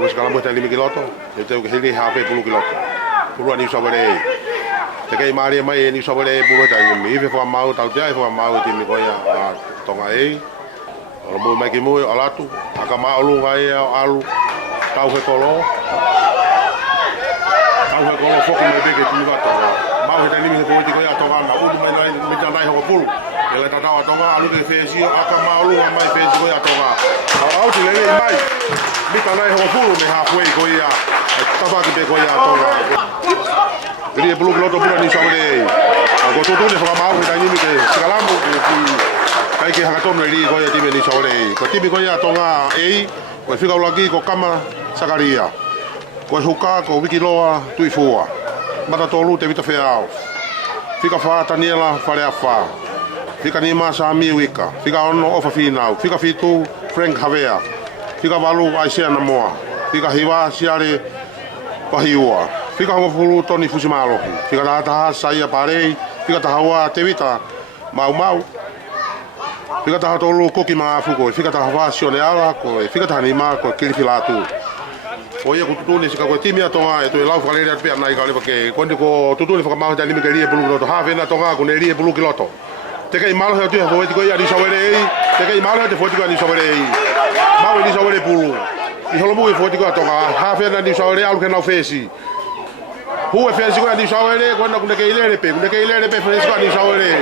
Wes kala mo tali kiloto. Ito ke hili hape pulu kiloto. Pulu ani sobere. Te kai mari mai ni sobere pulu tali mi fe fa mau tau te fa mau ti mi koia tonga e. O mo mai ki mo alatu. Aka ma alu ngai alu. Tau he kolo. Tau he kolo foku mai be ke ti va tonga. Mau he tali mi ko ti koia tonga na u mai nai mi tandai ho pulu. Ele ta tawa tonga alu ke fesi aka ma alu mai fesi koia tonga. Au ti le mai. Mita nai ho pulu me halfway koia. Tava ki be koia tonga. Rie pulu kiloto pula ni sabere. Ko to ne fa mau da ni mi ke skalambo ki kai ke hakaton ri koia ti me ni sabere. Ko ti mi koia tonga e ko fika ulaki ko kama sakaria. Ko huka ko wikiloa tuifua. Mata tolu te vita feao. Fika fa Daniela fare afa. Fika ni masa mi wika. Fika ono ofa finau. Fika fitu Frank Havea. Fika walu aisea na moa. Fika hiwa siare pahiua. Fika hongo fulu Toni Fusimaloki. Fika taha saia parei. Fika tahawa tevita mau. Fika taha tolu koki maafuko. Fika taha vasione ala ko. Fika taha ni ma ko kilifilatu. Oia ku tutune sika ko timia tonga e to lau faleria pe na ikale ke kondi ko tutune fa ma tani mi kerie bulu loto ha vena tonga ko nerie bulu kiloto. Te kai malo he tu ho ti ko ya ni sawere. Te kai malo te foti ko ni sawere. Ma ni sawere bulu. I holo mu e foti ko tonga ha vena ni sawere alu ke na fesi. Hu e fesi ko ni sawere ko na ku ke ile pe fesi ko ni sawere.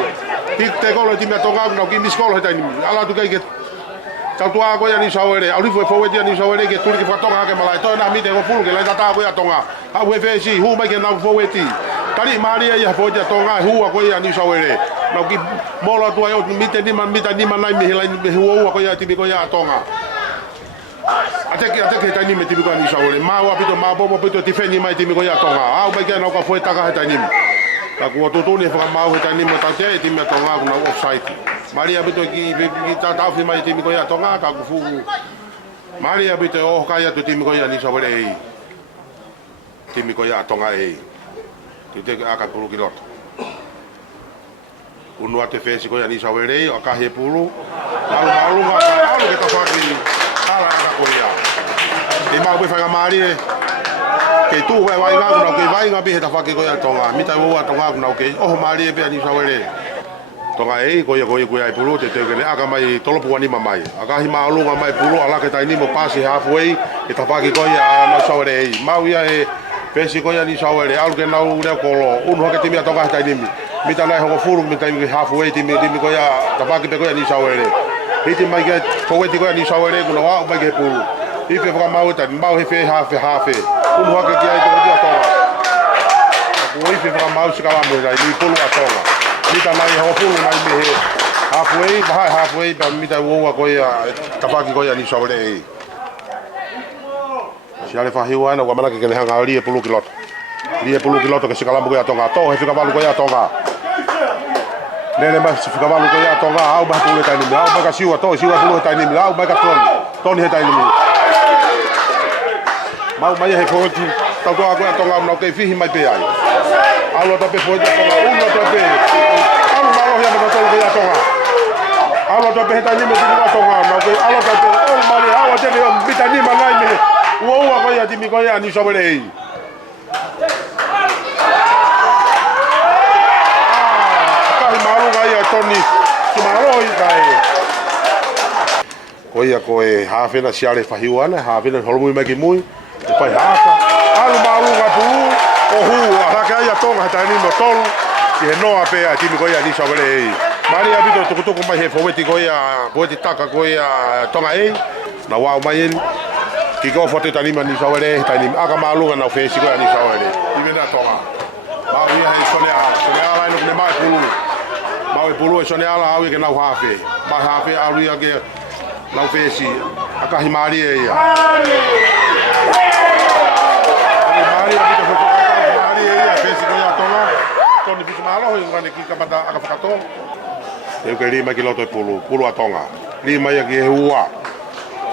Ti te ko lo ti me tonga na ki mi skolo tani ala tu kai ke tau tua ko ya ni sawere ali foi foi dia ni sawere ke tuli ke fatonga ke malai to na mi te ko pulu ke la tata ko ya tonga ha we fesi hu mai ke na foi ti tali mari ya foi dia tonga hu ko ya ni sawere na ki mola tua yo mi te ni manai mi hela mi hu ko ya ti ko ya tonga ate ke tani me ti ko ni sawere ma wa pito ma bobo pito ti feni mai ti ko ya tonga ha mai ke na ko foi taka tani ka ko to ne fa ma ho tani mo ta te ti me tonga na offside Maria bito ki ta fi mai timi ko ya tonga ka ku Maria bito o ka ya to timi ko ya ni sabere ei timi ko ya tonga ei ti te aka pulu kilot unu ate fesi ko ya ni sabere ei aka he pulu alu ke ta fa ki ala ka ko ya ti ma be fa Maria ke tu vai nga no ke vai nga bi he ta fa ki ko ya tonga mi ta wo tonga no ke o Maria be ni sabere tonga e ko ai pulu te ke aka mai tolo puani mai aka hi malu mai pulu ala ke tai ni mo pasi halfway e tapaki ko ya na sawere e mau ya e pesi ko ya ni sawere alu ke na u re kolo unu ke timi tonga tai ni mi ta nai ho furu mi tai halfway timi ko ya tapaki pe ko ya ni sawere hiti mai ke foweti ko ya ni sawere ko wa mai ke pulu ife fa mau ta mau he fe half unu ke ai to dia tonga ko ife fa mau sikala mo ni pulu atonga Mita nai ho pulu nai me halfway ba mita wo ko ya tapaki ko ya ni sawere e siale fa hiwa na wa mana ke hanga ri pulu kiloto ke sikala mo ko ya tonga to he fika balu ko ya tonga nene ba fika balu ko ya tonga au ba pulu tani au ba ka siwa pulu tani au ba ka ton he tani mau mai he ko ti tau ko ya tonga no ke fihi mai pe ai alo ta pe fo ta tonga ta pe ya me tolo ya tonga alo to beheta ni me ni tonga na ko alo to o mari hawa te ni bitani manai me wo ko ya ti mi ko ya ni sobere ei ka maru ga ya Toni ki maru i kai ko ya ko e hafe na siale fahiwana hafe na holmu me ki mui pai haka alo maru ga pu o hu ara ka ya tonga ta ni no tolu ki no ape a ti mi ko ya ni sobere ei Maria bito tukutuku mai he foweti ko ya poti taka ko ya tonga ei na wa mai ki go fote tani mani sawere tani aka malu na fesi ko ya ni sawere ibe na tonga ba wi he sone ala no mai pulu ba wi pulu sone ala awi ke na hafe ba hafe awi ke na fesi aka himari ya Maria bito Maria ya fesi ko ya tonga Toni Fusimalo ho ngane ki kabata aka fakato eu ke lima kiloto pulu atonga lima ya ke hua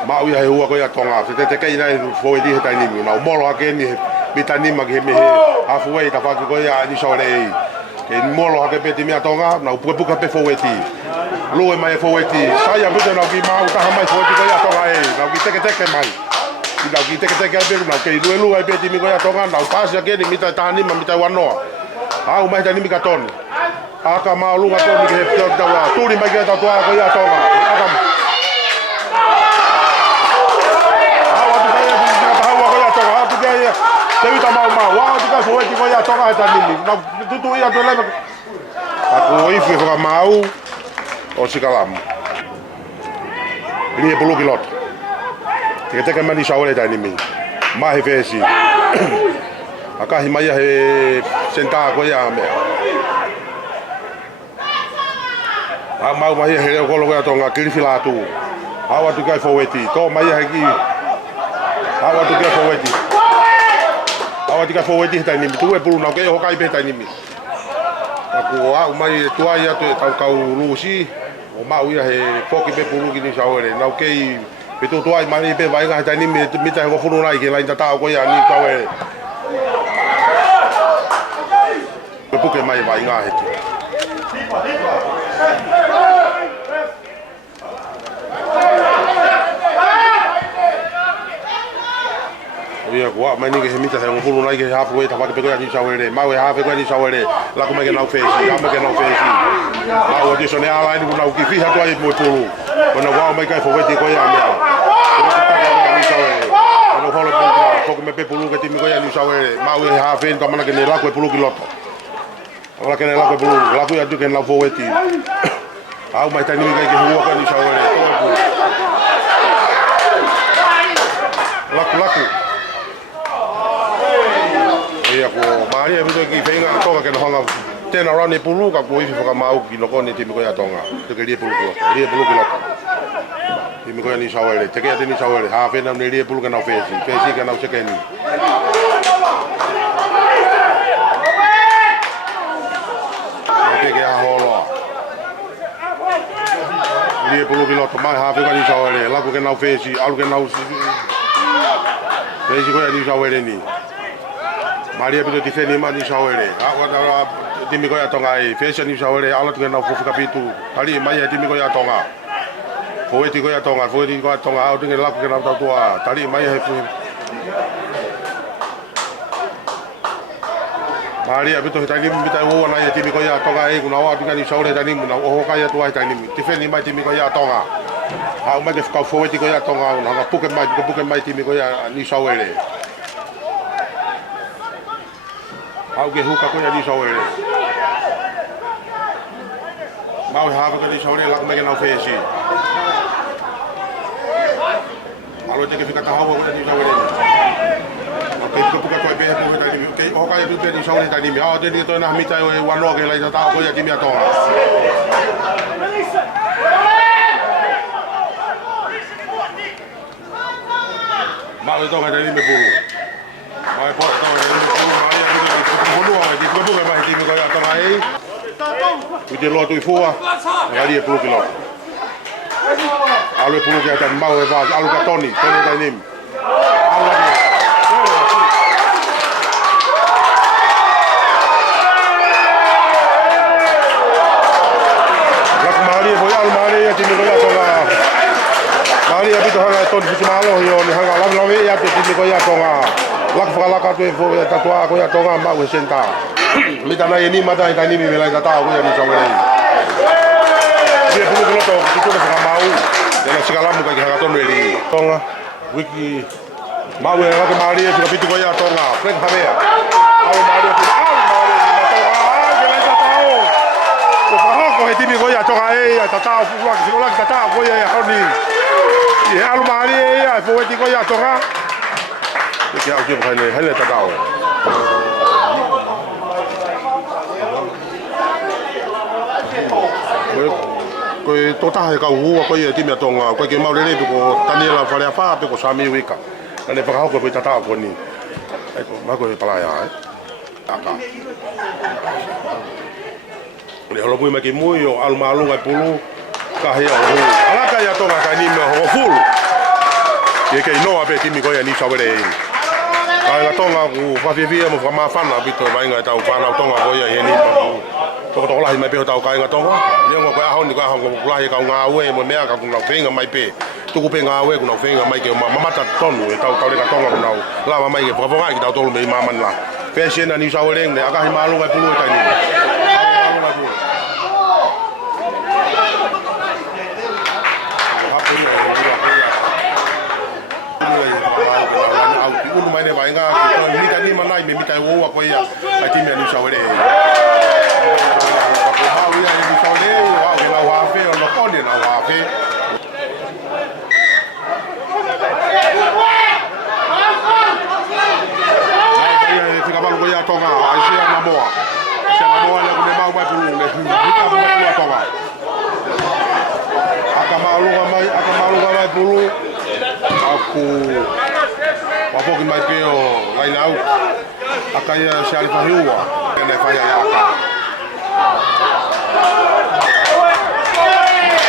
mau ya hua ko ya tonga te ke ina fo di heta ni na molo ke ni bitani ma ke me halfway ta fa ko ya ni sore ke molo ke pe ti mi atonga na pu ka pe fo weti lo mai fo weti saya bito na ki mau ta mai fo ti ko ya tonga e na ki te mai lau ki teke pe lau ke lu pe timi ko ya tonga lau pasi ke ni mita tani ma mita wanoa au mai tani mi ka toni aka ma lu ka toni ke he tawa turi mai ke ta toa ko ya tonga aka hawa tu ya hawa ko ya tonga tu ya te vita ma wa tu ka fo ti ko ya tonga tani mi na tu ya to le aku ifi ko mau o sikalamu Lie puluki lot. Teke mani saole tani mi. Mahi fesi. Akahi mai he senta ko ya me. Mau mai he ko lo ko tonga kilifila tu. Awa tu kai foweti. To mai he ki. Awa tu kai foweti. Awa tu kai foweti tani mi. Tu e pulu na ke ho kai be tani mi. Aku au mai tua ya tu kau lusi. O mau ia he foki pe pulu ki ni saole na okay pitu tuai mani pe vai ga tani mi ta ko funu nai ke lai ta ko ya ni kawe pe puke mai vai ga he ia ko mai ni ke mi ta ko funu nai ke ha fu ta pa ke ko ya ni saole mau ha pe ko ni saole la ko me ke na fesi ha me ke na fesi mau di sone ala ni na ki fi ha to ai mo pulu ona wa mai kai fo ti ko ya me ono holo po me pe pulu ke ti mi ko ya ni sawe mau ha fe to mana ke ne la ko pulu ki lot ala ke ne la ko pulu la ko ya tu ke na fo ti au mai tani mi kai ke huwa ka ni sawe to laku ia ko mari e buto ki fenga to ka no hanga tena rani pulu ka ko ifi ka mau ki no ko ni timi ko ya tonga te ke lie pulu ki lot timi ko ya ni sawele te ke ya ni sawele ha fe na ni lie pulu ka na fesi ka na se ke ni te ke ha holo lie pulu ki lot mai ha fe ka ni sawele la ko ke na fesi alu ke na fesi ko ya ni sawele ni Maria pito ti feni ma ni sawele. Awa da timi ko ya tonga e fesi ni sawele ala tu na fofu kapitu. Ali mai ya timi ko ya tonga. Foeti ko ya tonga, foeti ko ya tonga au tu la ko na tua. Tali mai ya Maria pito tani mi ta ho na ya timi ko ya tonga e kuna wa tu ni sawele tani na o ka ya tua tani mi. Ti feni mai timi ko ya tonga. Au mai ke ka foeti ko ya tonga na puke mai timi ko ya ni sawele. Au ke huka ko ya di sawele. Mau ha ka di sawele la ko me na fesi. Alo te ke fika ta hawa ko di sawele. Ke ko puka ko be ko ta ni ke o ka ya tu di sawele ta ni mi. A te di to na mi ta e wa no ke la ta ko ya ti mi a to. Mau to ka ni me pulu. Mau po to ni me pulu. Uite lo tu fua, ngari e pulu ki lo. Alu e pulu ki ata mau e va, alu ka toni dai nim. Alu ni. Lak mari e foi alu mari e timi ko ya tonga. Mari e bito hanga toni fitu malo yo ni hanga la lo e ate timi ko ya tonga. Lak fala ka tu e fo e tatua ko ya tonga mau e senta. Mi ta nai ni mata ta ni mi me la ta ko ya ni sawele. Dia pulu ko to ki ko ka mau. Ya na sigala mu ka ka to meli. Tonga wiki mau e ka mari e ka pitu ko ya tonga. Pren ha mea. Au mari e ke la ta tao. Ko fa ko e ti mi ko ya tonga e ya ta tao fu ko ki la ta tao ko ya ha ni. E alu mari e ya fo e ti ko ya tonga. Ke au ke ba hele ta tao. Ko to ta he ka hu ko ye ti me tonga ko ke mau le ko Daniela fale fa pe ko sami wika ane fa ko pe tata ko ni ai ko ma ko pala ya aka le holo pui ma ki mu yo al malu ga pulu ka he o hu ala ka ya tonga ka ni me ho fulu ye ke no ape ti mi ko ya ni sawere ai la tonga ku fa fi mo fa ma fa na bito ba nga ta fa na tonga ko ya ni to la mai pe ta ka nga tonga le ngo ko a hon ni ka hon ko la ka nga we mo me ka ku la fe nga mai pe tuku pe ngā we kuna whenga mai ke mamata tonu e tau le katonga kuna la mai ke whakawhanga ki tau tolu me maman la. Pea siena New South Wales ne akahi maalunga pulu e taini. Maalunga pulu. Unu mai ne vainga ki mita ni manai me mita uoa koe ia ai timi a New South Wales. Hau ia e New South Wales, hau ke nau hafe o no kone nau hafe. Fica malu koe ia tonga, ai sea Namoa. Sea Namoa le kune mau mai pulu, le hika mai pulu tonga. Aka maulunga mai pulu, aku wapoki mai peo laina au. Aka ia se ali pahiua, kene whai ai aka.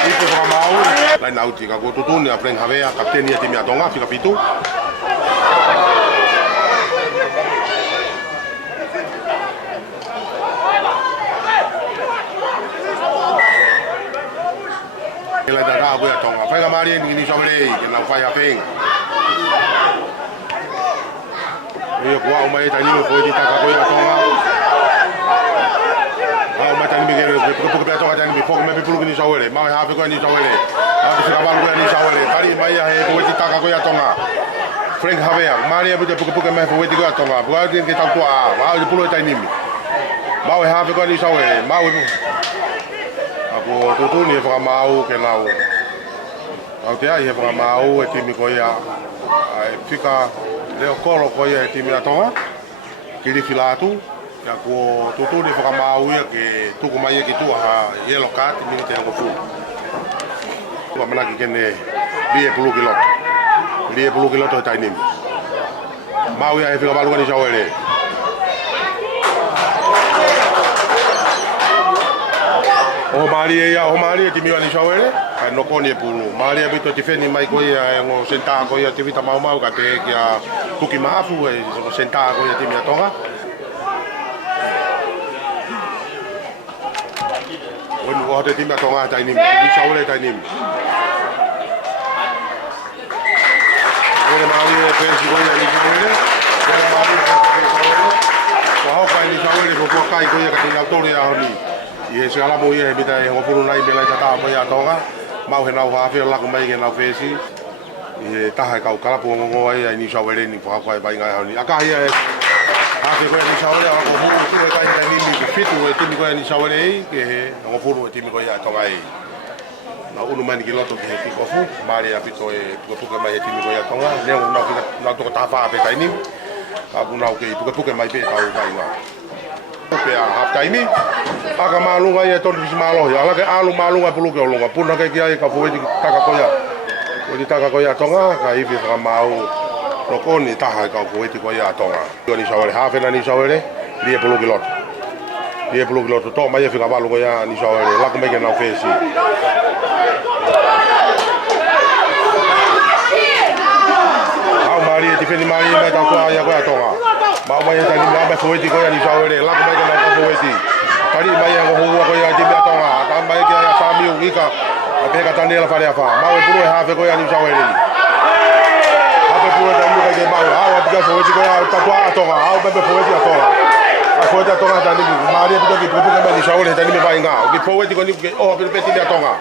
Ike whakamau, laina au tika ko tutuni a Frank Havea, kapteni a timi a tonga, whika pitu. Kela da koe a tonga. Whainga maari e ni South ke nau whai a whenga. Ia kua o mai e tainime koe di taka koe a tonga. Au mai tainime ke puke pia tonga tainime whoka me pipulu ki ni South Wales. Mau e hape koe ni South Wales. Au te whikawaru koe ni South Wales. Kari mai a he koe di taka koe a tonga. Frank Havea. Maari e puke me koe di koe a tonga. Pua ke tau tua a. Mau e pulu e tainime. Mau e hape koe ni South Wales. Mau e ko tutuni e whakamau ke nau. Au te ai he whakamau e timi ko ia e whika leo koro ko ia e timi a tonga. Ki rifi lātu. Ia ko tutuni e whakamau ia ke tuku mai e ki tua ha yellow card mini te hango fu. Tua manaki kene lie pulu ki loto. Lie pulu ki loto e tainimi. Mau ia e whikamaluka ni South Wales. O maari e timi wa ni South Wales, kai no koni e pulu. Maari e bito tifeni mai ko ia ngo senta ko ia tivita mau mau ka te kia tuki maafu e ngo senta ko ia timi a tonga. O te timi a tonga tai nimi, ni South Wales tai nimi. O maari e pensi ko ia ni South Wales, o maari e pensi ko ia ni South Wales. Ko hau kai ni South Wales ko kai ko ia ka tina tori a honi. I se ala mo ia bita e ngopuru nai me lai tata mo ia tonga mau he nau hafe la ko mai ke nau fesi i taha ka kala po ngo ai ni South Wales ni pa ko ai bai ngai ni aka ia hafe ko ni South Wales ko hu tu e kai ni ni fitu e timi ko ni South Wales ke ngopuru e timi ko ia tonga ai na unu mani ki loto ke ki ko fu mari a pito e puke mai e timi ko ia tonga ne na to ta fa pe tai ni ka bu na ke puke mai pe tau vai nga Pea half time aka malunga ia tonu fisi malo ia ala ke alu malunga pulu ke olunga puna ke kia ka fueti taka koia o di taka koia tonga ka ifi fra mau no koni taha ka fueti koia tonga ni South Wales half na ni South Wales lie pulu ke lot to mai fi ka malunga ia ni South Wales la ko me ke na fesi au mari e tifeni mari me ta ko ia koia tonga mau mai ta ni mai fueti koia ni South Wales la ko me ke na fueti Tari mai ngo huwa ko ia timi atonga ta mai ke ia sami ungika pe ka tani la fare afa mau e pulu e hafe ko ia ni South Wales hape pulu ta mu ka ke mau au tika fo ko ia ta tua atonga au be fo atonga a fo atonga ta ni mari e pito ki pupu ka ni South Wales ta ni me vai nga ki fo ko ni o pe pe timi atonga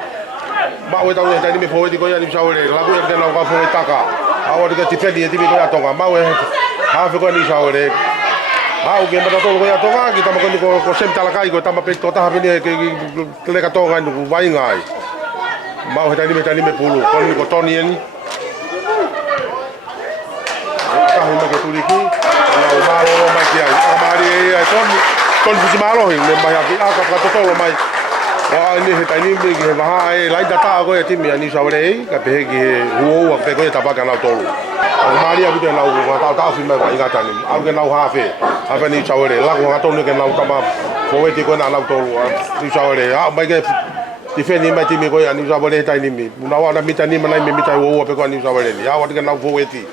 mau e ta ni ta ni me fo ko ia ni South Wales la bu e ke na ka fo taka au tika tipeli e timi ko atonga mau e hafe ko ni South Wales Au ke mata tolo ko ya tonga ki tama ko semta la kai ko tama pe to ta havini ke le ka tonga ni vai ngai mau he tani me pulu ko ni ko toni ni ka ho ma ke tuli ki au malo mai ki ai mari ai ton fusi malo hi me mai aki aka ka tolo mai wa ni he tani me ki va ai lai data ko e timi ani South ka pe ki huo wa pe ko ta ba ka na tolo Mari abu te nau ka ta fi mai vai ngata ni au ke nau hafe hafe ni South Wales la ko ngato ni ke nau tama foeti ko na nau tolu ni South Wales a mai ke defendi mai timi ko ya ni South Wales tai ni mi na wa na mita ni mai me mita wo pe ko ni South Wales ya wa ke nau foeti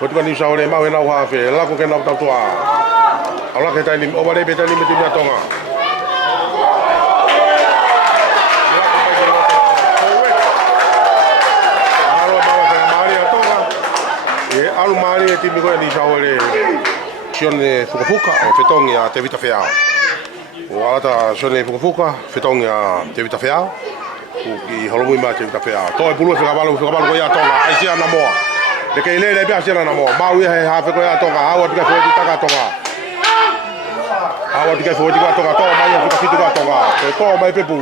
ko ni South Wales mai nau hafe la ko ke nau tau tua ala ke tai ni o bare be tai ni me timi atonga mari e timi koe ni sauere sione fukafuka o fetongi a te vita whea. O alata sione fukafuka, fetongi a te vita whea. O ki holomui ma te vita whea. Toi pulu e whikawalu koe a tonga, ai sia na moa. Le kei lele pia sia na moa. Mau ia he hawhi koe a tonga, hawa tika whoi taka tonga. Hawa tika whoi tika tonga, toa mai a whika fitu ka tonga. Te toa mai pepu,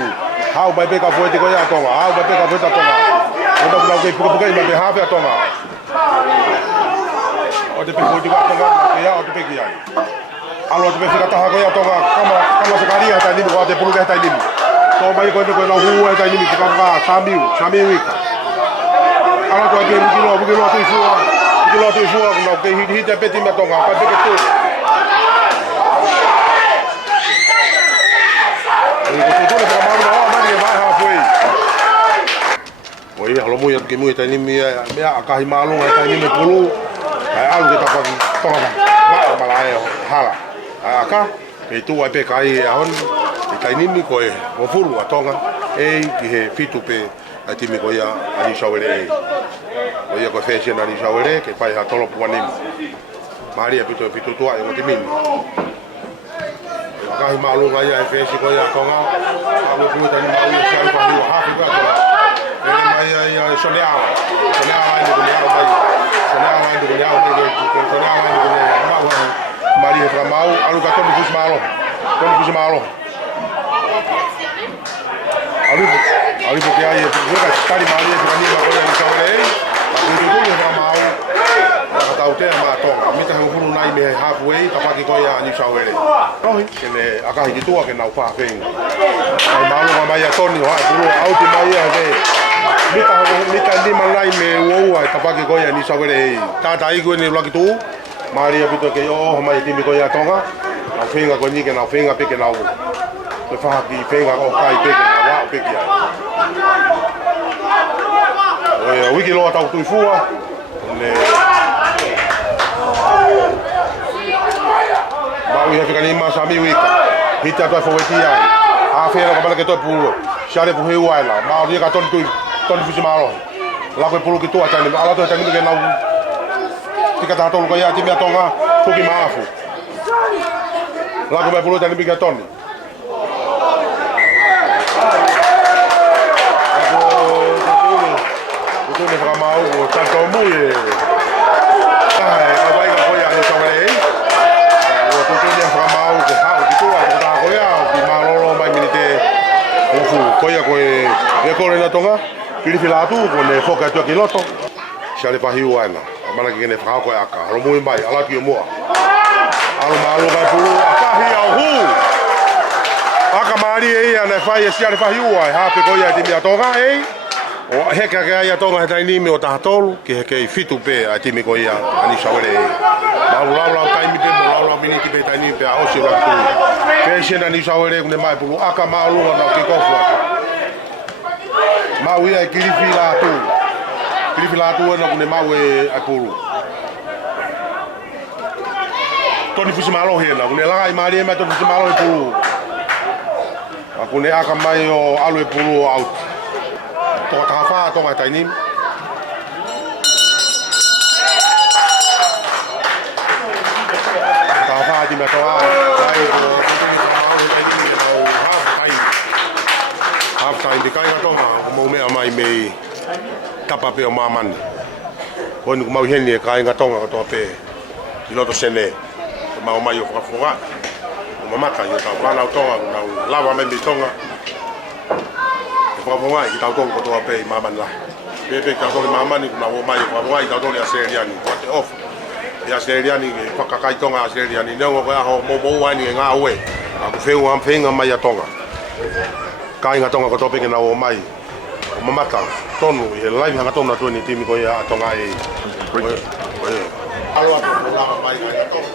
hau mai peka whoi tika a tonga, hau mai peka whoi ta tonga. O ta kula kei pukapukai ma pe hawhi a tonga. O te pepo tika tonga, ke a o te peki ai. Alo te pepe kataha koe a tonga, kama se karia hata nimi koa te puluke hata nimi. Toa mai koe na huu hata nimi, te kama samiu ika. Alo koe ke wikiloa tui fua, kuna ke hiti a peti me tonga, kai peke tu. Oi, halo mui at kimui tani mea akahi malunga tani me pulu. Ai alu ke tapa tonga ba malaya hala. Ai aka ke tu ai pe kai ahon tani mi koe o fulu atonga e ki he fitu pe ai timi koe ani shawere. Oi ko fashion ani shawere ke pai ha tolo puanim. Maria fitu tua e o timi. Akahi malunga ia e fashion koe atonga. Alu pu tani mai sai pa hu ha fitu atonga. Ai soleava ainda com ela vai soleava ainda com ela Maria para mal aluga todo malo ali porque aí joga cari Maria para mim agora não sabe ele mas tudo para mal tá o tema toca me tá um nai me halfway tá para que coia ani sabe ele oi que ne akahi de tua que não fa bem ai malo vai a Tony vai puro auto Maria que Mita lima lai me uoua e tapaki koia ni sawere hei. Tata iku ni laki tu. Maria pito ke o mai timi koia tonga. Nau whenga koe nike nau whenga peke nau. Te whahaki whenga o kai peke na wao peke ai. Oia wiki loa tau tui fua. Ne... Mau iha whika ni ma sami wika. Hita toi faweti ai. A whera ka mana ke toi pulu. Share puhe uaila. Mau ria ka toni tui. Toni fusi malo. La koe pulu ki tua tani, ala toi tani ke nau. Tika taha tolu koe ia timi a tonga, tuki maafu. La koe mai pulu tani ke toni. Kutuni whakamau o tanto mui e. Tahe, ka vai ka koe ia ni tonga e. Kutuni whakamau ke hau ki tua, ko taha koe ia, ki malolo mai minite. Ufu, koe ia koe, e kore na tonga. Kiri filatu ko ne foka tu ki loto. Shale pa hiu ana. Mana ki ne fa ko aka. Ro mui mai ala ki mo. Alo malo vai pu aka hi au hu. Aka mari e ana fa ye shale fa hiu ai ha pe ko ya ti mi atoga e. O heka ka ya tonga ta ni mi o ta tolu ki he ke fitu pe a ti mi ko ya ani shawere e. Maula kai mi pe maula mi ni ti pe ta ni pe a o si la tu. Pe shena ni shawere ko ne mai pu aka malu na ki ko fu. Mau ia kirifi latu na kune mau e apuru. Toni fusi malo hena, kune langa i mari e mai toni fusi malo e puru. Kune aka mai o alu e puru out. Toka taka wha, toka e tainim. Taka wha di mea toa, kai ko kutuni taka alu e tainim e tau half time. Half time di kai katonga, kumau mea mai mei tapa pe o mamani. Koni kumau heni e kai katonga katoa pe i loto sene. Kumau mai o whakafonga. Kumamaka i o tau whanau tonga, kunau lawa mai mei tonga. E whakafonga i tau tonga katoa pe i mamani la. Pepe katonga mamani kunau mai o whakafonga i tau tonga i Australiani. Wate off. I Australiani e whakakai tonga Australiani. Neonga koe aho mo wani e ngā ue. Aku whenga mai a tonga. Kai ngā tonga kotope ke nau o mai. O mamata, tonu, e live hanga tonu atu ni timi ko ia tonga e. Alo atu o lama mai kai ngā tonga.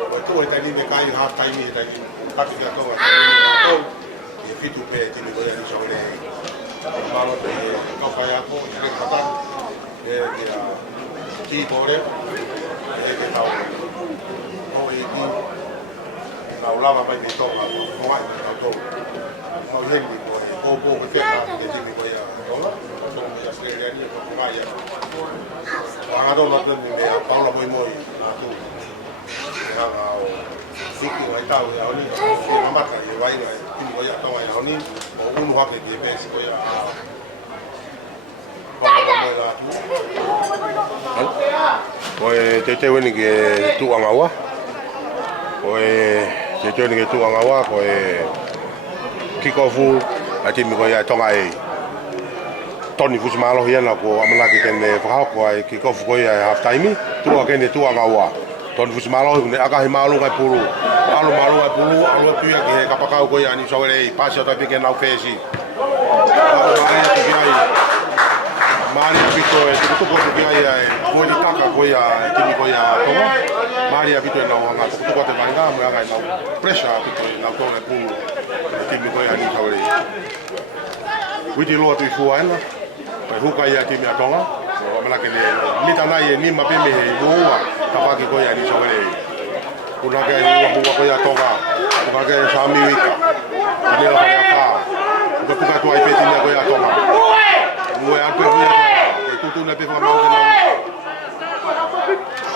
O e tu e taini me kai half time e taini. Kati kia tonga, taini e fitu pe timi ko ia ni saure e. Malo te e kaukai ako, e reka katan. E kia ki kore. E ke tau. O e ki. Nau lama mai ni tonga. O mai, nau tonga. Mau hengi ko e kōpō ke whenga ke timi ko ia tonga. Tonga i Australia ni e ko ngai ia. Ado makan ni Paula moi tu. Siki wa tau ya ni mata ye wai ni timi ko ya tau ya ni o unu ha ke bes ko ya. Oi te weni ke tu angawa. Oi te weni ke tu angawa ko kikofu ati mi ko ya tonga e. Toni fusimalo hiana ko amana ke ken fa ko ai kikofu ko ya half time tu ke ne tu angawa. Toni fusimalo ne aga himalu ngai pulu. Alu malu ngai pulu alu tu ya ke kapaka ko ya ni sawere pasio ta ke na fesi. Maria Vito e tudo quanto que aí foi de taca foi a time foi a toma Maria Vito na hanga tudo quanto vai dar mo aga na pressure tudo na tona pu time foi a ni sauri Witi lo tu fuana pa huka ia time a tonga o mala que ni tana ye ni mape me boa tapa que foi a ni sauri kuna que ni huka foi a tonga kuna que sami wika ni la foi a ka ko puka tu ai peti ni foi a tonga Mue atu e tutu na pe fa mau na.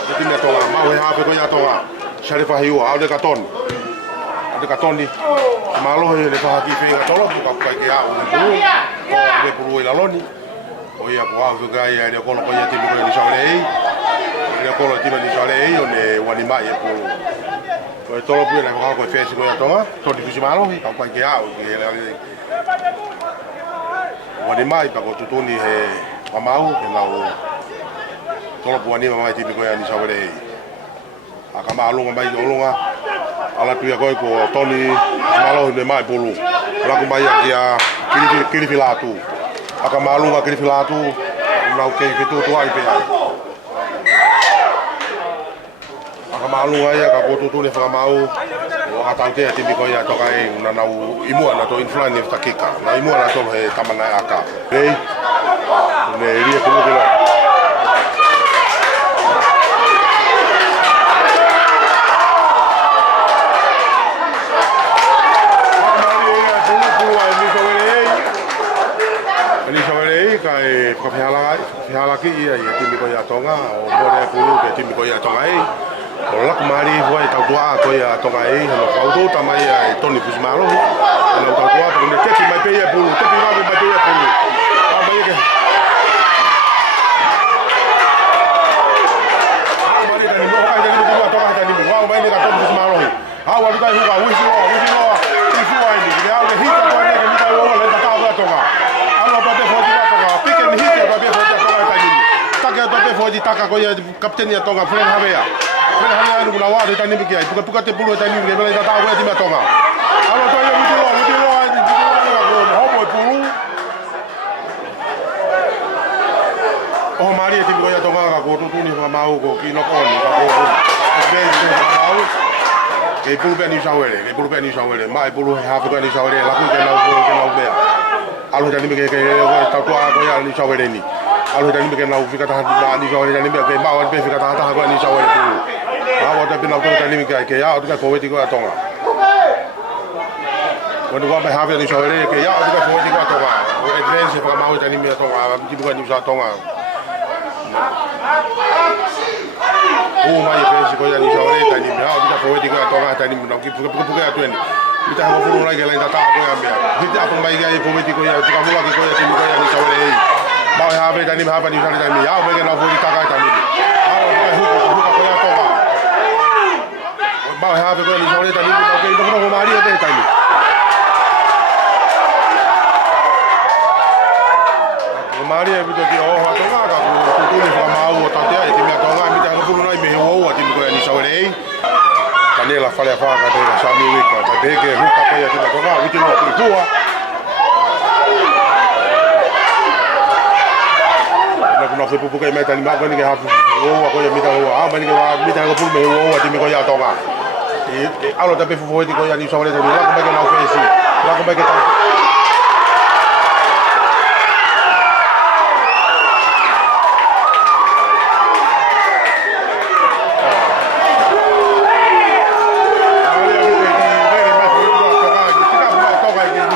Ati na toa mau he hape ko ya toa. Sharifa hiu au de katon. De katon ni. Malo he le fa ki fe ga tolo ka ka ke a o bu. Ko de puru la loni. O ya ko au ga ya de ko ko ya ti ko ni sale ei. De ko lo ti ni sale ei o ne wani mai e puru. Ko tolo pu na ko ko fe si ko ya toa. To di fi malo ka ka ke a o ke Wani mai pa ko tutuni he mamau ke lau tolo puani mai tipi ko ya ni sawere aka malu mai olonga ala tu ya ko toni malo ne mai bolu ala ko mai ya kiri filatu aka malu ga kiri filatu lau ke tu ai pe aka malu ya ka ko tutuni fa mau ata ke tipi ko ya to kai na nau imu ana to influence ta kika na imu ana to he tamana aka ei ne ria ko ko Ni sawere kai ko fiala ki ia tipi ko ya tonga o bore ko ke tipi ko ya tonga ei o la mari foi ta tua ko ya tonga ei no auto tamai ai toni fusmalo no ta tua ko ne teki mai pe ia pulu teki mai pe ia pulu a mai ke mari da ni mo kai da ni ko tonga da ni mo wa mai ni ka toni fusmalo ha wa ka hu ka wi si fu ai ni ya le hita ko ne ke ni ka wo le ta ka tonga ala pa te foi ta tonga pique ni hita pa pe foi ta tonga ta ni ta ke to pe foi ta ka ko ya kapten ya tonga fren havea Kena hanya anu kuna wadu tani biki ai puka te pulu tani biki bela ta ko ya ti matonga alo to ya muti lo ai ti lo ko homo e pulu o mari ti ko ya tonga ka ko tu ni fa mau ko ki no ko ni ka ko be ni mau e pulu pe ni sawere mai pulu ha fa ni sawere la ku ke na be alo tani biki ke ta ko ya ni sawere ni alo tani biki na ufika ta ni sawere tani biki ba wa pe fika ta ko ni sawere pulu Awa ta pina ko tani mi ke ya o ka ko weti ko atonga. Wani wa ba have ni sawere ke ya o ka ko weti ko atonga. O advance fa ma o tani mi atonga, ki ko ni sa atonga. O mai pe ko ya ni sawere tani mi o ka ko weti ko atonga tani mi no ki pu ka atweni. Mi ta ho fu la ke la ta ko ya mi. Hiti atonga mai ga ko weti ko ya ka mo la ke ko ya tani ko ya ni sawere. Ba have tani ma ha ni sawere tani ya o ke na fu ta ka tani. Awa ka hu ko ko ya atonga. Bao ha pe ko ni sore tani ko no mari te tani o mari e bito ki o ha to ga ka ko tu ni fa mau o tate ai ti me to ga mi ta ko no me o ti ko ni sore ei tani la fale fa ka te sa mi wi ka te ke hu ka ko ya ti to ga wi ti no ti tua no se pupu ke me tani ma ko ni ke ha o ko ya mi ta o a ma ni ke mi ta ko pu me o ti me ko ya to ga alo tapi fofo di ko ya ni sawale de la ko be na ofesi la ko be ke ta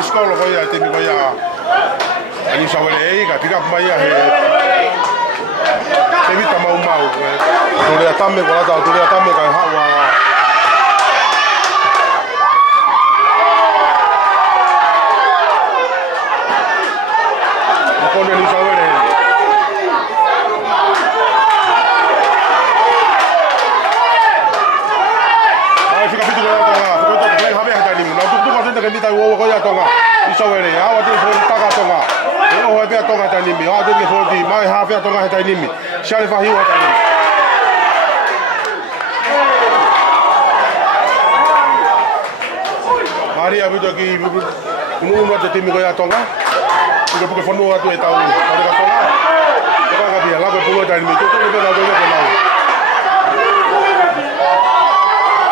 skolo ko ya te mi ko ya ani sawale e ka tika pa ya he te vita mau tu le tame ko ta tu le tame ka ha wa ko ni sa wele ai fica fitu ko ta ko ta ko ha be ha ta ni na tu ko ta ni ta wo ko ya tonga i sa wele ya wa tu ta ka tonga o ho be tonga ta ni mi ha tu ke fo di mai ha be tonga ta ni mi shale fa hi wa ta ni Maria abito ki uno te timi ko ya tonga porque fono atu e tau ale ka tonga ko ka bia la ko pulo ta ni to to be na do ko na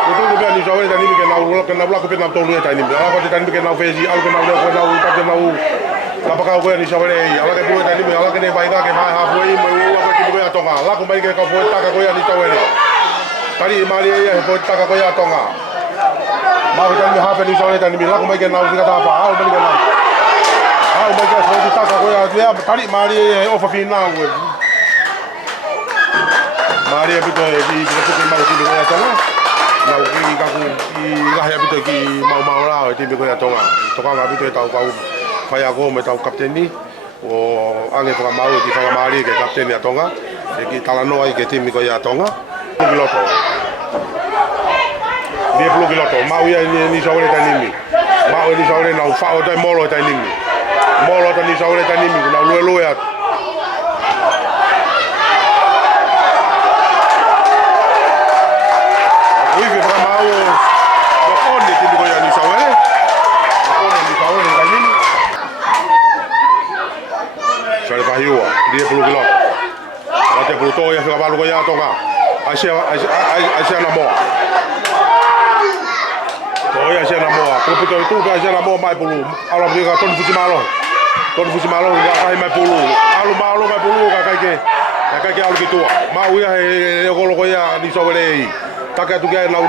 to to be ni so ta ni ke na ulo ke na bla ko pe na to lu ta ni ala ko ta ni ke na fezi al ko na ko na u ta na u la pa ka ko ni so re ala ke pulo ta ni ala ke ne bai ka ke ha ha foi mo u ko ti ko ya tonga la ko mai ke ka foi ta ka ko ya ni to re tari Maria ya foi ta ka ko ya tonga mau kita ni hape ni soalnya tadi bilang kau bagian nau kita apa? Aku bagian nau. Aku bagian soal kita kau ya dia tadi mari over final we. Mari betul di betul mau di betul ya tengah. Nau ki kaku ki lah ya betul ki mau lah di betul ya tengah. Tukang abi betul tahu kau kaya aku mau tahu kapten ni. Oh angin tukang mau di tukang mari ke kapten ya tengah. Jadi talano ai ke tim betul ya tengah. Piloto. Dia perlu piloto, mau ya ni sore tadi ni, mau ni sore nak faham tu molo tadi ni, molo tadi sore tadi ni, nak lu ya. Aku ini pernah mau, bukan ni tu juga ni sore, bukan ni sore ni tadi ni. Saya faham dia perlu piloto, ada perlu tu ya sekarang baru kaya tu kan, Asia nama. Oh ya saya nama, kalau itu kan saya nama mai pulu. Alam dia kan ton fusi malo nggak kai mai pulu. Alu mai pulu kakak ke alu gitu. Mau ya kalau ya di sawalei. Kakak tu kan nau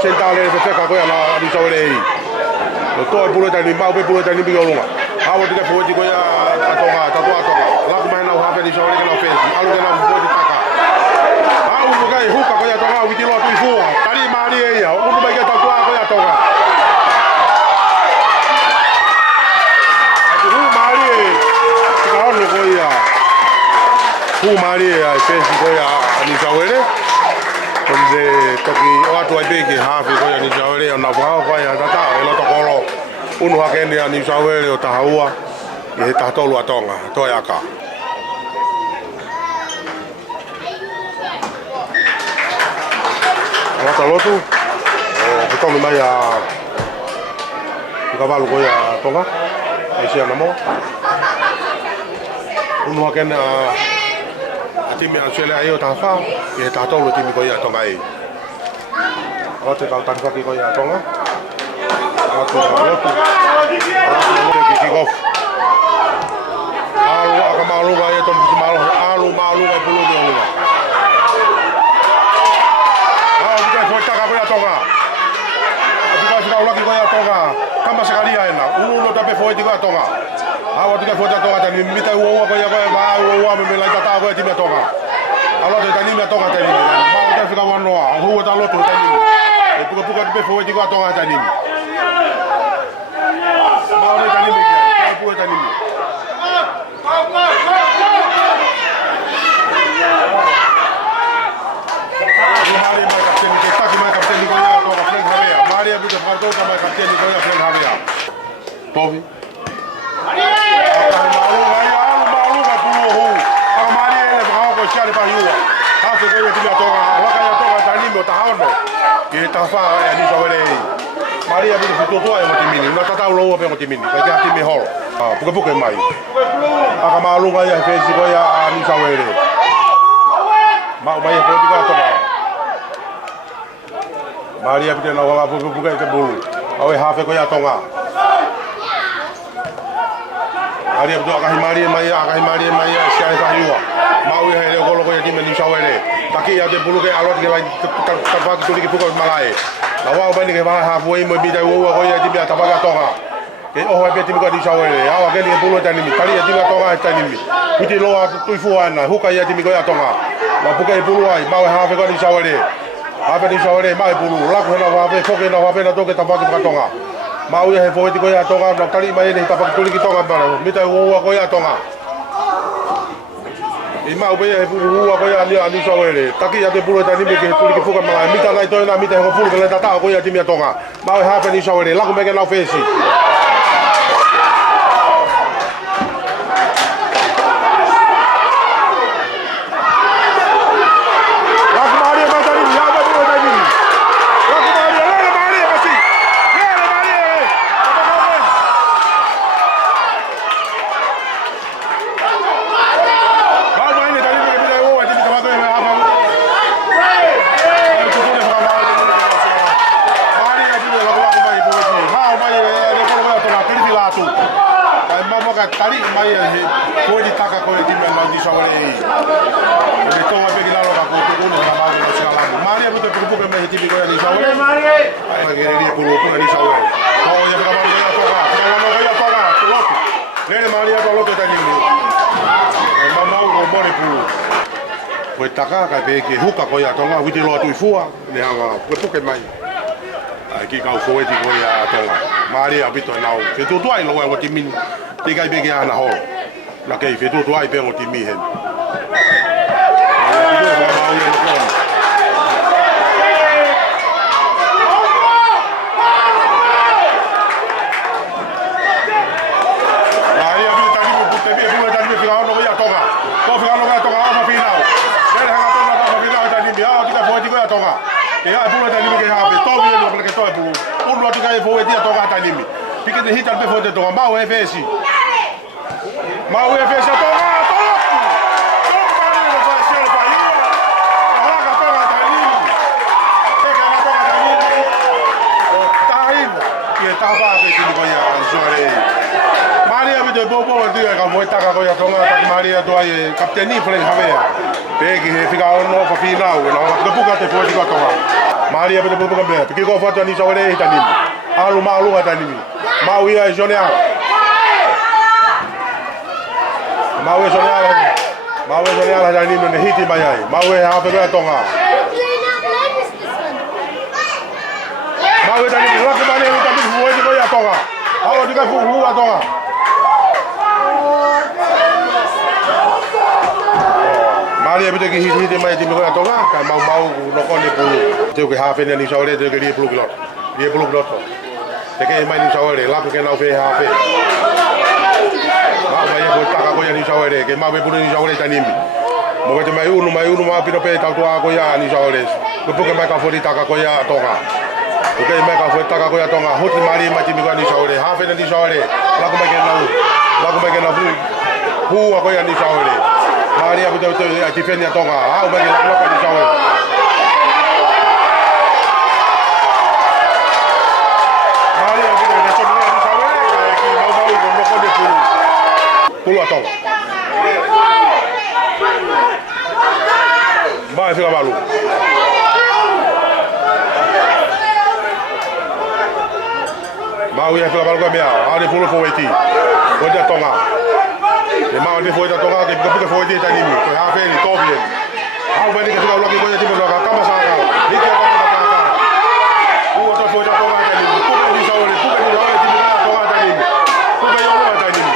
senta le feka ko ya di sawalei. Itu pulu tadi mau pulu tadi biolong. Awak tidak boleh juga ya atau. Lagu main nau hape di sawalei kan ofensi. Alu kan nau boleh taka. Alu bukan huka ko ya toka witi lo tu ifu. Tadi mari ya, unu baik tak tua ko ya toka. Hu mari. Kau lo ko ya. Hu mari ya, ofensi ko ya ni sawale. Onde toki watu waibeke hafi ko ya ni sawale na kwa ko ya tata elo tokolo. Unu hakende ya ni sawale o tahaua. Ye tatolu atonga, to ya ka. Mata lotu, kita memang ya, kita balu ko ya tonga, Asia namo. Unu akan tim yang Australia ayo tafa, ya tato lo tim ko ya tonga ai. Kalau kita tanpa ko ya tonga, kalau lotu, kick off. Alu akan malu gaya ton malu gaya puluh dia lupa. Toga. Bukan sudah ulang juga ya toga. Tambah sekali ya enak. Uno tapi foi juga toga. Awak tidak foi toga tadi. Minta uang ko ya ko ba uang memilai data ko timnya toga. Kalau tadi ni toga tadi. Mau kita sudah wanoa. Huwa talo tu tadi. Bukan tapi foi juga toga tadi. Mau ni tadi ni. Kau foi tadi ni. Maria bukan fardo sama kapten itu ya Frank Javier. Tobi. Malu kan puluh. Kalau Maria ini berapa kau cari payung? Hasil kau yang tidak toga, awak yang toga tadi mau tahan no. Kita faham ya ni sawale. Maria bukan fitur tua yang mati mini. Nak tahu lo apa yang mati mini? Kau jadi mihol. Bukan mai. Agak malu kan ya fancy kau ya ni sawale. Mau bayar kau juga toga. Maria kita nak awak bukan itu bulu. Awak hafe ko ya tonga. Maria betul akan Maria Maya siapa sahaja. Mau ya hele kalau ya tim ni sawale. Tapi ya de bulu ke alot ke lagi terpakai tu lagi pukul malai. Awak bani ke mana hafe mo bida wo ko ya tim ya tabaga tonga. ke o pe timi ko di sawere awa ke ni pulo tani mi tali timi tonga tani mi kuti loa tu fuana huka ya timi ko ya tonga ma puka pulo ai ma ha pe ko di sawere ha pe di sawere ma pulo la ko na wa pe foke na wa pe na toke tapaki ka tonga ma u he fo ti ko ya tonga na tali mai ni tapaki tuli ki tonga ba mi ta u ko ya tonga i ma u pe he pulo ko ya ni sawere taki ya te pulo tani mi ke tuli ki foka ma mi ta lai to na mi ta ko pulo ke ta ko ya timi tonga ma ha pe di sawere la ko me ke na fesi tali mai he ko di taka ko di me mau di sawale e de to wa pe ki la ro ka ko ko no na ma no sala ma mari abuto pe ko me ti ko di sawale ai ma gere di ko ko di sawale ko ya ka ma ya to ka no ya to ka to lo le mari ya to lo pe tani ni ma mau ko mo ni pu ko taka ka pe ki huka ko ya to nga wi di lo tu fua le anga ko ke mai ai ki ka ko e di ko ya to mari abito na o ke tu ai lo wa ti min tiga bege ana ho la ke fe tu ai pe o ti mi hen ai abi tani mo putte be fu tani me fila no ya toga ko fila no ya toga ma fila le ha to na ma fila tani mi a ti ka fo ti ko ya toga e a fu tani me ke ha pe to bi no ke to bu un lo ti ka fo e ti toga tani mi pike de hita pe fo de toga ma o e fe si ma o e fe sa toga Maria de bobo dia ka mo ta ka ko ya tonga ta Maria do ai kapteni fle havea pegi he fica no fa final no ka puka te foi ka tonga Maria de bobo ka be peki ko foto ni sawale ita ni alu malu ata ni ma wi ai jonia ma wi jonia la ni no hiti mai ai ma wi ha pe ka tonga ma wi ta ni la ka Maria ta ni foi ko ya tonga awa diga fu hu tonga Maria bete ki hiti mai ti me ko tonga ka mau no ko ni pu te ke ha fe ni sawale te ke ri pu kilot te ke mai ni sawale la ke na fe ha fe ma mai ko ta ka ko ni sawale ke ma be pu ni sawale ta ni mi mo ke mai unu ma pino pe ta to ko ya ni sawale ko pu ke mai ka fo di ta ka ko ya tonga Oke, mai ka fo ta ka ko ya tonga hoti mari ma ti mi ko ni sawale ha fe ni sawale la ko mai ke na hu ko ya ni sawale Maria betul-betul defend tonga ah bagi lakukan di sawal Maria betul di sawal ki mau ngomong de pulu tonga ba fica malu mau ya fica malu mia ali pulu fo eti o tonga le mau de foi da tonga ke porque foi de tani mi ko ha fe ni to bien ha ba ni ke ka lo ke ko ti mo ka kama sa ka ni ke ka ka u to foi da tonga tani mi ko ni sa ole ku ni ole ti mi ka tonga tani mi ku be yo lo tani mi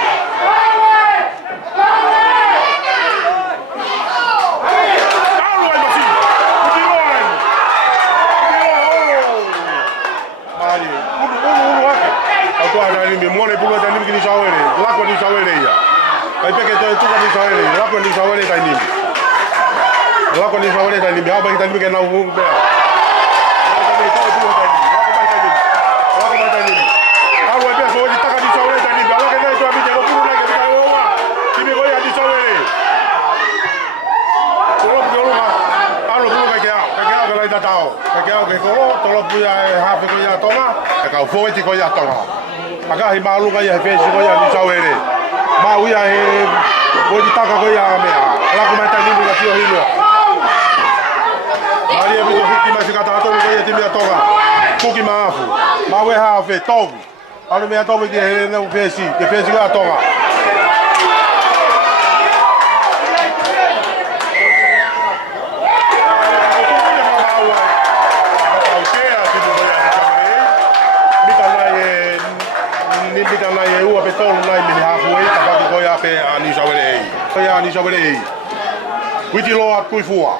alo ai basi ku ti lo ai ali unu wake au to ana ni mo le bu tani mi ni sa ole la ko ni sa ole ya Ai peke to tu ka ni sawale, la ko ni sawale ta ni. La ko ni sawale ta ni, ba ba ta ni ke na u be. La ko ni ta tu ta ni, la ko ba ta ni. La ko ba ta ni. Alu be so ni ta ka ni sawale ta ni, ba la ke na to abi je ko pu na ke ta o wa. Ti mi go ya di sawale. Ko lo ma. Alu pu ka ke la ta tao. Ka ke ko to lo pu ya ha fe ko ya toma. Ka fo ti ko ya toma. Aka hi malu ka ya fe si ko ya di sawale. Ma uia he o di taka ko ya me ala ko mai tani ga tio hilo Maria bi ko hiki mai ka ta to ko ya ti me toga kuki maafu ma we ha fe togu Alu me ato me ke na fesi, ke fesi ga tonga. Ni sabele. Witi lo at kui fua.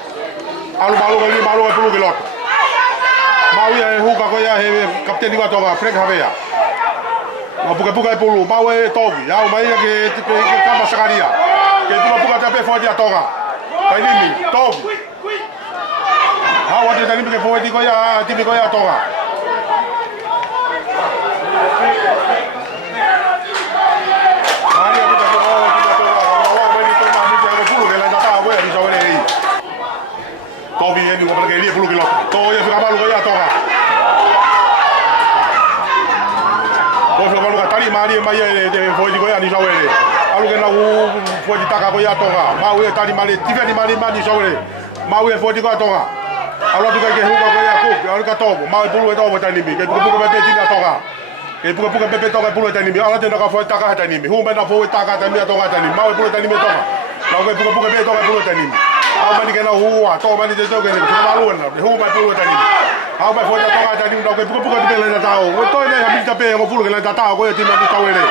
Alu malu pulu ke lot. Mau ya huka ko ya he kapten wa tonga Frank Havea. Ma buka pulu, mau e togi. Ya mai ke kamba sakaria. Ke buka tape fo dia tonga. Pai ni togi. Ha wa dia ni ke fo di ko ya ti ko ya tonga. Tobi ni ko pergi dia puluh kilo. To ya suka balu ya toga. To suka balu tali mari mai de foji ko ya ni sawere. Alu ke na foji taka ko ya toga. Mau ya tali mari tiga ni mari mani sawere. Mau ya foji ko toga. Alu tu ke huka ko ya ko. Alu ka tobo. Mau puluh to tali mi. Ke buku bete tiga toga. Ke buku bete toga puluh tali mi. Alu te ka foji taka tali mi. Hu me na foji taka tali mi toga tali. Mau puluh tali mi toga. Lau ke buku bete toga puluh tali mi. Au mani kena hua, to mani te toke ni, tuma luan na, hua mai pulu tani. Au mai foi toka tani, no ke puka te le tao. O to ne ha mita pe, o pulu ke le tao ko ti mani tawele.